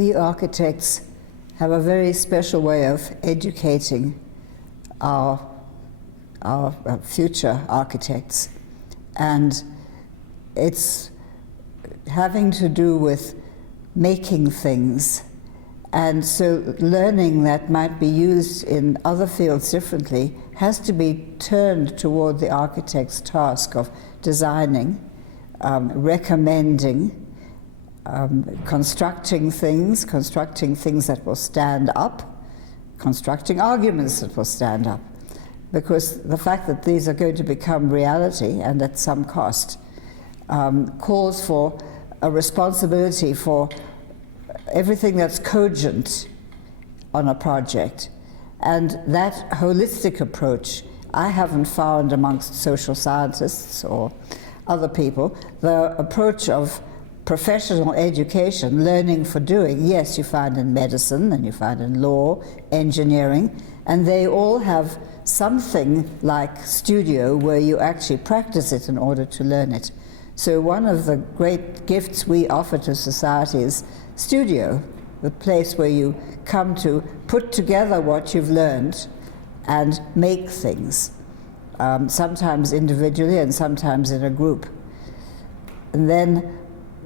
we architects have a very special way of educating our future architects, and it's having to do with making things. And so learning that might be used in other fields differently has to be turned toward the architect's task of designing, recommending, constructing things that will stand up, constructing arguments that will stand up. Because the fact that these are going to become reality, and at some cost, calls for a responsibility for everything that's cogent on a project. And that holistic approach, I haven't found amongst social scientists or other people. The approach of professional education, learning for doing, yes, you find in medicine, and you find in law, engineering, and they all have something like studio where you actually practice it in order to learn it. So one of the great gifts we offer to society is studio, the place where you come to put together what you've learned and make things, sometimes individually and sometimes in a group. And then,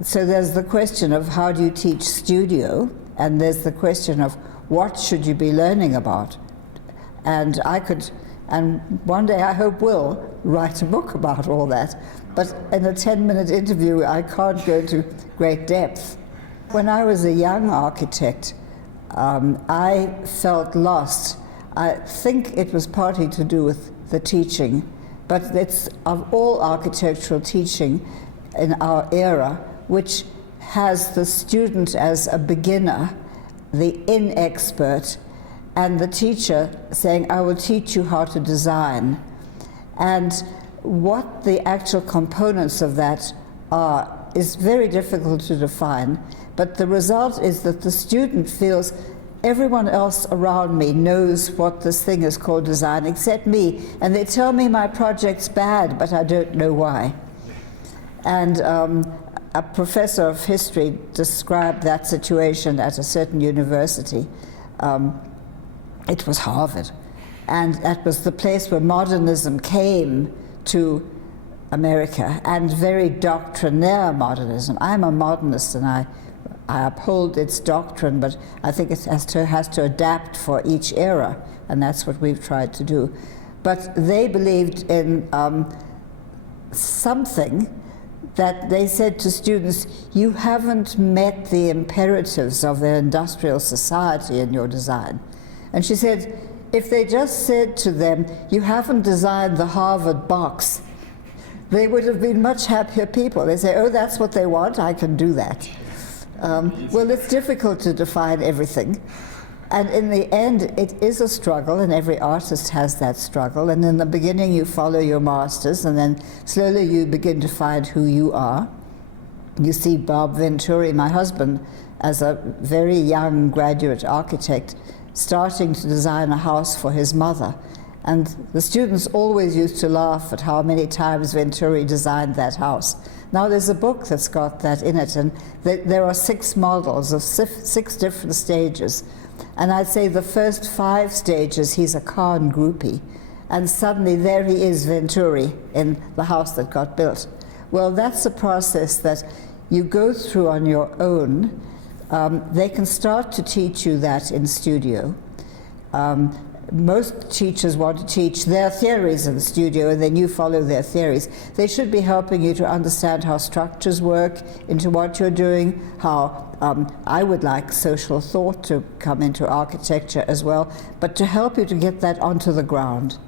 so there's the question of how do you teach studio, and there's the question of what should you be learning about. And one day I hope will write a book about all that, but in a 10-minute interview I can't go into great depth. When I was a young architect, I felt lost. I think it was partly to do with the teaching, but it's of all architectural teaching in our era, which has the student as a beginner, the inexpert, and the teacher saying, I will teach you how to design. And what the actual components of that are is very difficult to define, but the result is that the student feels everyone else around me knows what this thing is called design except me, and they tell me my project's bad, but I don't know why. And a professor of history described that situation at a certain university. It was Harvard, and that was the place where modernism came to America, and very doctrinaire modernism. I'm a modernist and I uphold its doctrine, but I think it has to adapt for each era, and that's what we've tried to do. But they believed in something that they said to students, you haven't met the imperatives of their industrial society in your design. And she said, if they just said to them, you haven't designed the Harvard box, they would have been much happier people. They say, oh, that's what they want, I can do that. Well, it's difficult to define everything. And in the end, it is a struggle, and every artist has that struggle. And in the beginning, you follow your masters, and then slowly you begin to find who you are. You see Bob Venturi, my husband, as a very young graduate architect, starting to design a house for his mother. And the students always used to laugh at how many times Venturi designed that house. Now there's a book that's got that in it, and there are 6 models of 6 different stages. And I'd say the first 5 stages, he's a Kahn groupie. And suddenly there he is, Venturi, in the house that got built. Well, that's a process that you go through on your own. They can start to teach you that in studio. Most teachers want to teach their theories in the studio, and then you follow their theories. They should be helping you to understand how structures work into what you're doing, how I would like social thought to come into architecture as well, but to help you to get that onto the ground,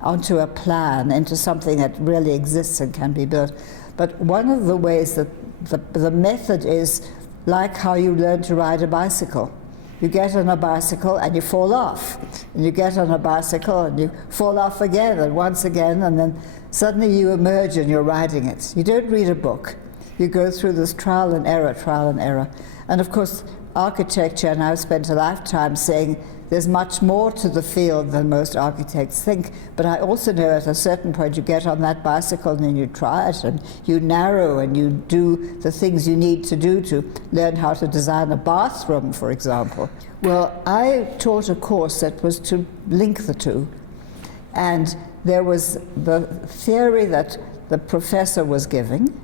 onto a plan, into something that really exists and can be built. But one of the ways that the method is like how you learn to ride a bicycle. You get on a bicycle and you fall off, and you get on a bicycle and you fall off again and once again, and then suddenly you emerge and you're riding it. You don't read a book. You go through this trial and error. And of course, architecture, and I've spent a lifetime saying there's much more to the field than most architects think, but I also know at a certain point you get on that bicycle and you try it, and you narrow and you do the things you need to do to learn how to design a bathroom, for example. Well, I taught a course that was to link the two, and there was the theory that the professor was giving,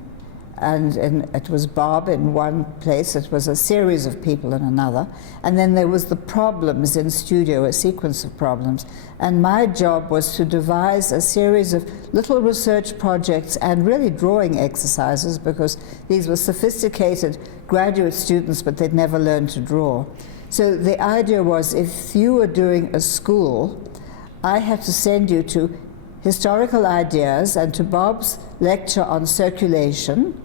and it was Bob in one place, it was a series of people in another, and then there was the problems in studio, a sequence of problems, and my job was to devise a series of little research projects and really drawing exercises, because these were sophisticated graduate students, but they'd never learned to draw. So the idea was, if you were doing a school, I had to send you to historical ideas and to Bob's lecture on circulation,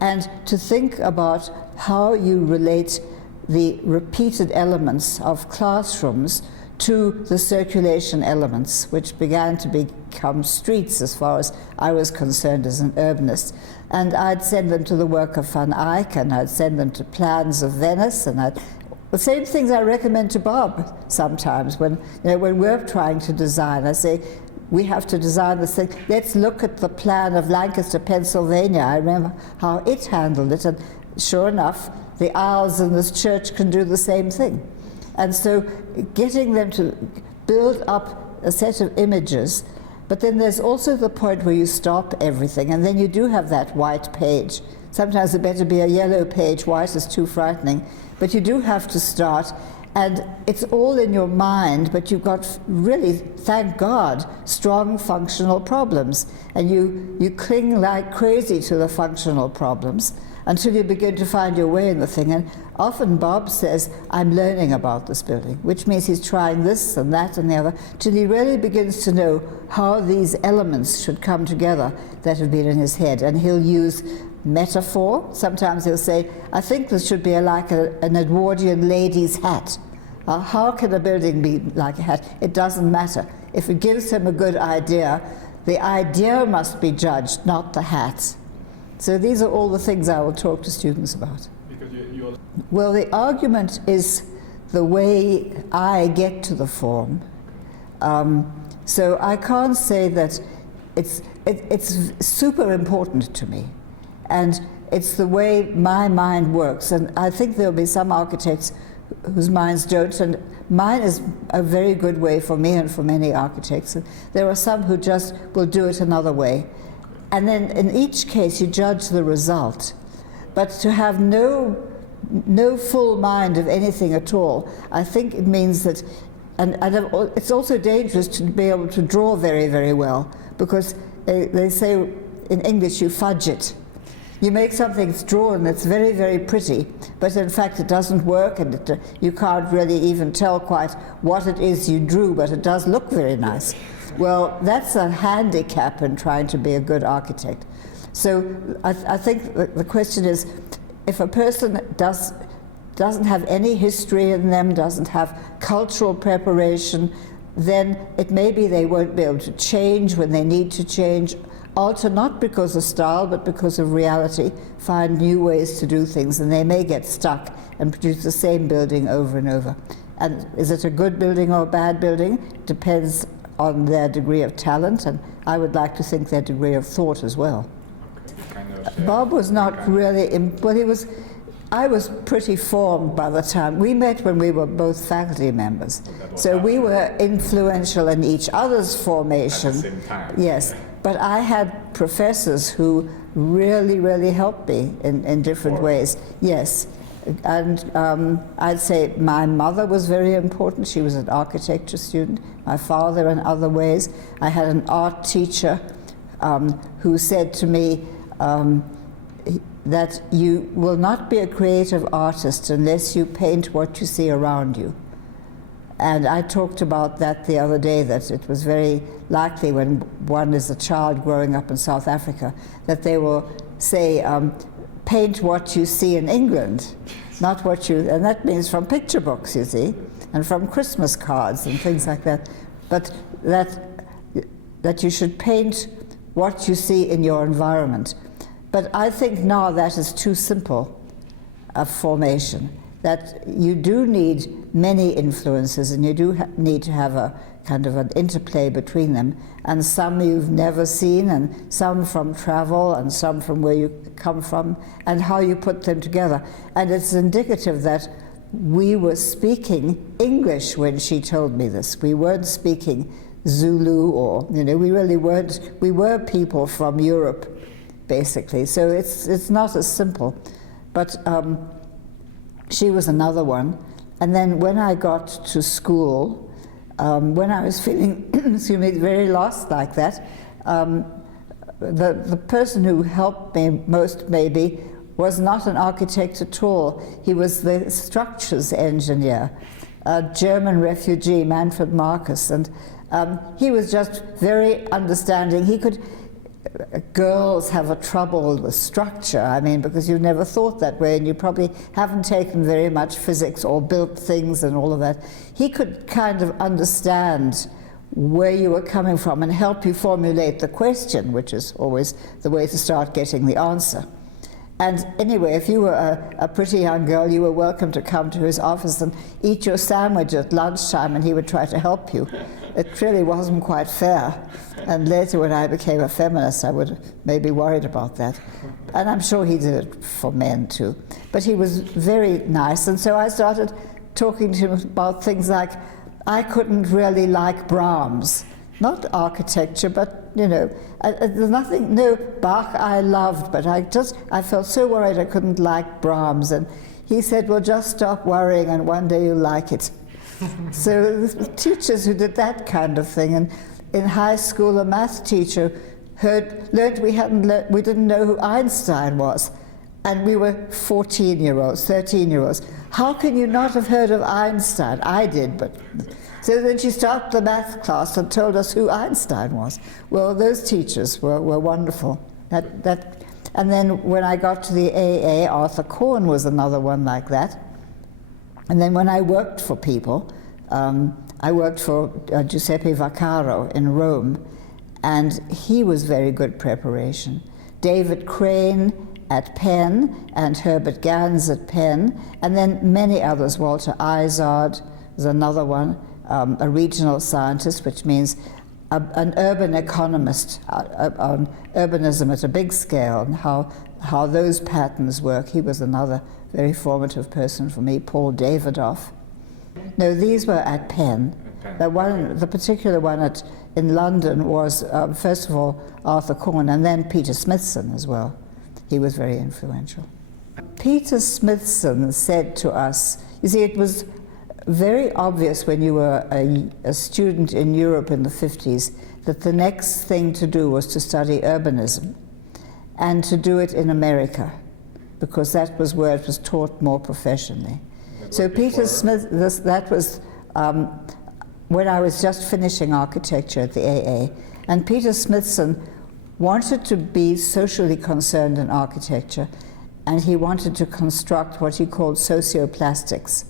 and to think about how you relate the repeated elements of classrooms to the circulation elements, which began to become streets as far as I was concerned as an urbanist. And I'd send them to the work of Van Eyck, and I'd send them to plans of Venice, and the same things I recommend to Bob sometimes when we're trying to design. I say, we have to design this thing. Let's look at the plan of Lancaster, Pennsylvania. I remember how it handled it, and sure enough, the aisles in this church can do the same thing. And so getting them to build up a set of images, but then there's also the point where you stop everything, and then you do have that white page. Sometimes it better be a yellow page, white is too frightening, but you do have to start. And it's all in your mind, but you've got really, thank God, strong functional problems. And you cling like crazy to the functional problems until you begin to find your way in the thing. And often Bob says, I'm learning about this building, which means he's trying this and that and the other, till he really begins to know how these elements should come together that have been in his head. And he'll use metaphor. Sometimes he'll say, I think this should be like an Edwardian lady's hat. How can a building be like a hat? It doesn't matter. If it gives him a good idea, the idea must be judged, not the hat. So these are all the things I will talk to students about. Because Well, the argument is the way I get to the form. So I can't say that it's super important to me. And it's the way my mind works. And I think there'll be some architects whose minds don't, and mine is a very good way for me and for many architects. And there are some who just will do it another way. And then in each case you judge the result. But to have no full mind of anything at all, I think it means that, and it's also dangerous to be able to draw very, very well, because they say in English you fudge it. You make something that's drawn that's very, very pretty, but in fact it doesn't work, and you can't really even tell quite what it is you drew, but it does look very nice. Well, that's a handicap in trying to be a good architect. So I think the question is, if a person doesn't have any history in them, doesn't have cultural preparation, then it may be they won't be able to change when they need to change, alter not because of style but because of reality, find new ways to do things, and they may get stuck and produce the same building over and over. And is it a good building or a bad building? Depends on their degree of talent, and I would like to think their degree of thought as well. Bob was not really, I was pretty formed by the time. We met when we were both faculty members. So we were influential in each other's formation. At the same time. Yes, but I had professors who really, really helped me in different ways. Yes, and I'd say my mother was very important. She was an architecture student. My father in other ways. I had an art teacher who said to me, that you will not be a creative artist unless you paint what you see around you. And I talked about that the other day, that it was very likely when one is a child growing up in South Africa that they will say, paint what you see in England, not what you, and that means from picture books, you see, and from Christmas cards and things like that. But that you should paint what you see in your environment. But I think now that is too simple a formation. that you do need many influences, and you do need to have a kind of an interplay between them, and some you've never seen, and some from travel, and some from where you come from, and how you put them together. And it's indicative that we were speaking English when she told me this. We weren't speaking Zulu, or, you know, we really weren't. We were people from Europe, basically. So it's not as simple. But she was another one. And then when I got to school, when I was feeling excuse me, very lost like that, the person who helped me most maybe was not an architect at all. He was the structures engineer, a German refugee, Manfred Marcus, and he was just very understanding. He could, girls have a trouble with structure, I mean, because you never thought that way, and you probably haven't taken very much physics or built things and all of that. He could kind of understand where you were coming from and help you formulate the question, which is always the way to start getting the answer. And anyway, if you were a pretty young girl, you were welcome to come to his office and eat your sandwich at lunchtime, and he would try to help you. It really wasn't quite fair. And later, when I became a feminist, I would have maybe worried about that. And I'm sure he did it for men too. But he was very nice, and so I started talking to him about things like, I couldn't really like Brahms. Not architecture, but, you know, there's nothing, no, Bach I loved, but I felt so worried I couldn't like Brahms. And he said, well, just stop worrying and one day you'll like it. So teachers who did that kind of thing. And in high school, a math teacher learned we didn't know who Einstein was. And we were 14-year-olds, 13-year-olds. How can you not have heard of Einstein? I did, but... So then she stopped the math class and told us who Einstein was. Well, those teachers were wonderful. And then when I got to the AA, Arthur Korn was another one like that. And then when I worked for people, I worked for Giuseppe Vaccaro in Rome, and he was very good preparation. David Crane at Penn, and Herbert Gans at Penn, and then many others. Walter Izard was another one. A regional scientist, which means an urban economist on urbanism at a big scale, and how those patterns work. He was another very formative person for me. Paul Davidoff. No, these were at Penn. The particular one in London was, first of all, Arthur Korn, and then Peter Smithson as well. He was very influential. Peter Smithson said to us, you see, it was very obvious when you were a student in Europe in the 50s that the next thing to do was to study urbanism, and to do it in America, because that was where it was taught more professionally. So Peter Smith, that was when I was just finishing architecture at the AA, and Peter Smithson wanted to be socially concerned in architecture, and he wanted to construct what he called socioplastics.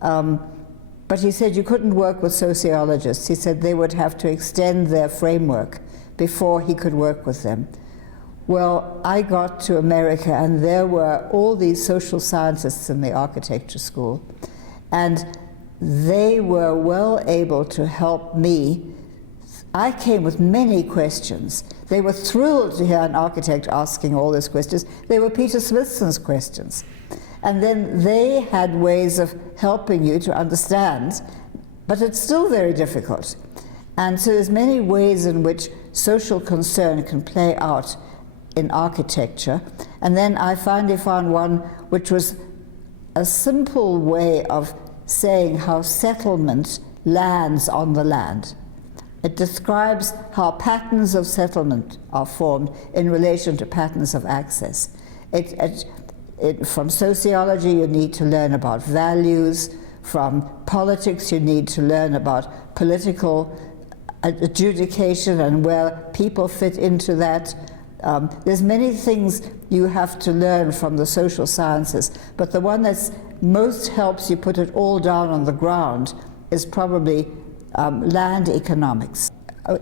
But he said you couldn't work with sociologists. He said they would have to extend their framework before he could work with them. Well, I got to America, and there were all these social scientists in the architecture school, and they were well able to help me. I came with many questions. They were thrilled to hear an architect asking all those questions. They were Peter Smithson's questions. And then they had ways of helping you to understand, but it's still very difficult. And so there's many ways in which social concern can play out in architecture. And then I finally found one which was a simple way of saying how settlement lands on the land. It describes how patterns of settlement are formed in relation to patterns of access. From sociology, you need to learn about values. From politics, you need to learn about political adjudication and where people fit into that. There's many things you have to learn from the social sciences, but the one that most helps you put it all down on the ground is probably land economics.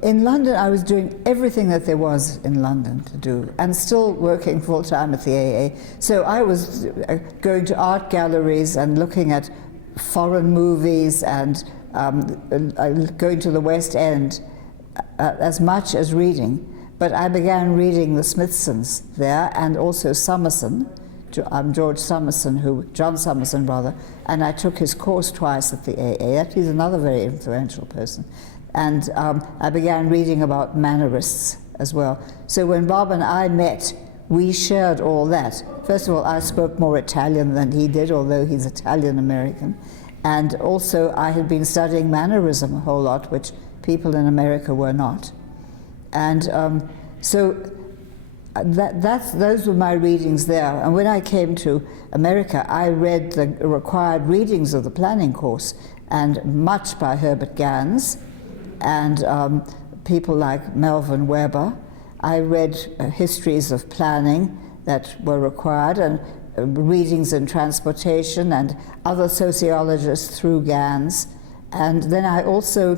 In London, I was doing everything that there was in London to do, and still working full-time at the AA. So I was going to art galleries and looking at foreign movies and going to the West End as much as reading. But I began reading the Smithsons there, and also Summerson, John Summerson rather, and I took his course twice at the AA. He's another very influential person. And I began reading about mannerists as well. So when Bob and I met, we shared all that. First of all, I spoke more Italian than he did, although he's Italian-American. And also, I had been studying mannerism a whole lot, which people in America were not. And those were my readings there. And when I came to America, I read the required readings of the planning course, and much by Herbert Gans, and people like Melvin Weber. I read histories of planning that were required, and readings in transportation, and other sociologists through Gans. And then I also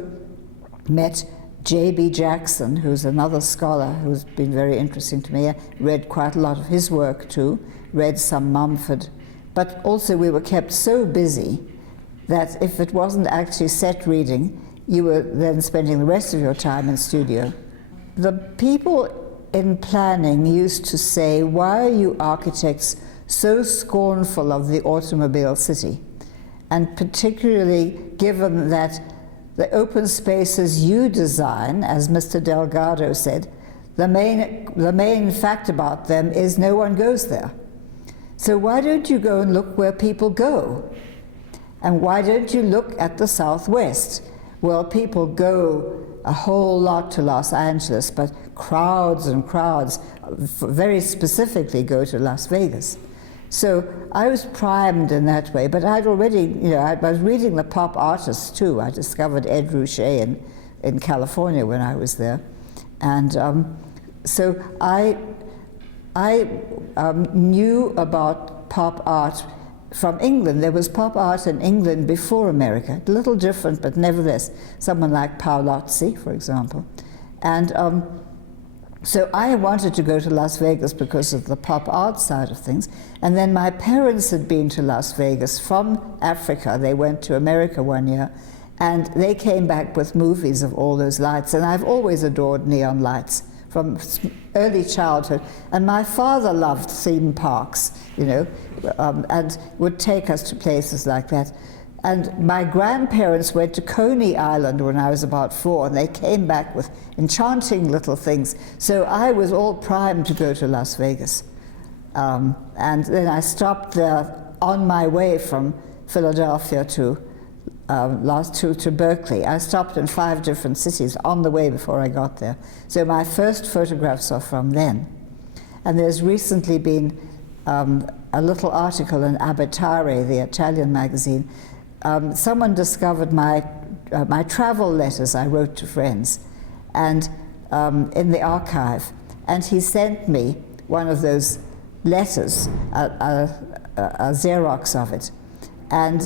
met J.B. Jackson, who's another scholar who's been very interesting to me. I read quite a lot of his work too, read some Mumford. But also we were kept so busy that if it wasn't actually set reading, you were then spending the rest of your time in studio. The people in planning used to say, "Why are you architects so scornful of the automobile city?" And particularly given that the open spaces you design, as Mr. Delgado said, the main fact about them is no one goes there. So why don't you go and look where people go? And why don't you look at the Southwest? Well, people go a whole lot to Los Angeles, but crowds and crowds very specifically go to Las Vegas. So I was primed in that way, but I'd already, I was reading the pop artists too. I discovered Ed Ruscha in California when I was there. And so I knew about pop art from England. There was pop art in England before America, a little different, but nevertheless, someone like Paolozzi, for example. And so I wanted to go to Las Vegas because of the pop art side of things. And then my parents had been to Las Vegas from Africa. They went to America one year, and they came back with movies of all those lights. And I've always adored neon lights from early childhood. And my father loved theme parks, and would take us to places like that. And my grandparents went to Coney Island when I was about 4, and they came back with enchanting little things. So I was all primed to go to Las Vegas. And then I stopped there on my way from Philadelphia to Berkeley. I stopped in 5 different cities on the way before I got there. So my first photographs are from then. And there's recently been a little article in Abitare, the Italian magazine. Someone discovered my travel letters I wrote to friends, and in the archive, and he sent me one of those letters, a Xerox of it, and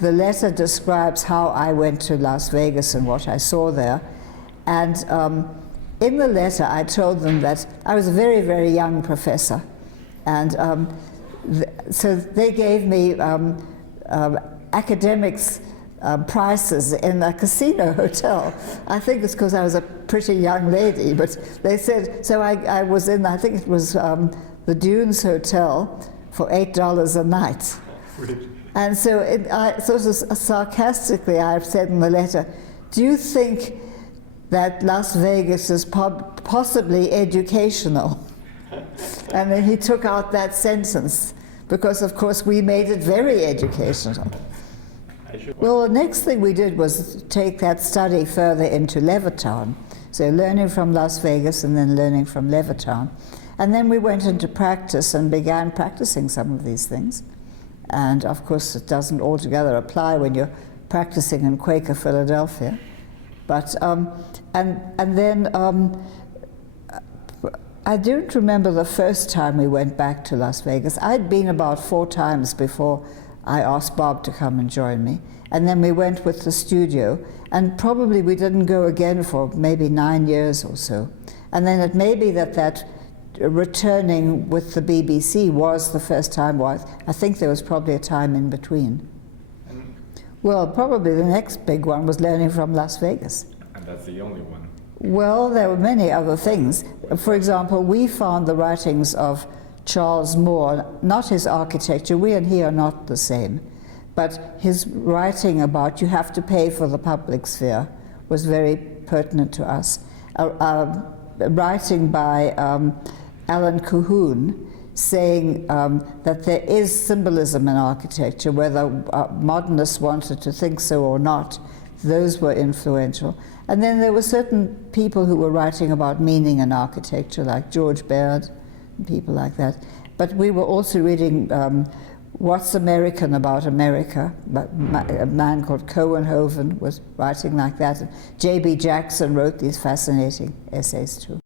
the letter describes how I went to Las Vegas and what I saw there, and in the letter I told them that I was a very, very young professor, and so they gave me academics prices in a casino hotel. I think it's because I was a pretty young lady, but they said, so I was in, I think it was the Dunes Hotel for $8 a night. And so I sort of sarcastically, I've said in the letter, do you think that Las Vegas is possibly educational? And then he took out that sentence, because of course we made it very educational. Well, the next thing we did was take that study further into Levittown. So learning from Las Vegas and then learning from Levittown. And then we went into practice and began practicing some of these things. And of course it doesn't altogether apply when you're practicing in Quaker Philadelphia. But, and then I don't remember the first time we went back to Las Vegas. I'd been about 4 times before I asked Bob to come and join me. And then we went with the studio, and probably we didn't go again for maybe 9 years or so. And then it may be that returning with the BBC was the first time. I think there was probably a time in between. Well, probably the next big one was learning from Las Vegas. And that's the only one. Well, there were many other things. For example, we found the writings of Charles Moore, not his architecture, we and he are not the same, but his writing about you have to pay for the public sphere was very pertinent to us. Writing by Alan Cahoon saying that there is symbolism in architecture, whether modernists wanted to think so or not, those were influential. And then there were certain people who were writing about meaning in architecture, like George Baird, and people like that. But we were also reading What's American About America, a man called Cohenhoven was writing like that. And J.B. Jackson wrote these fascinating essays too.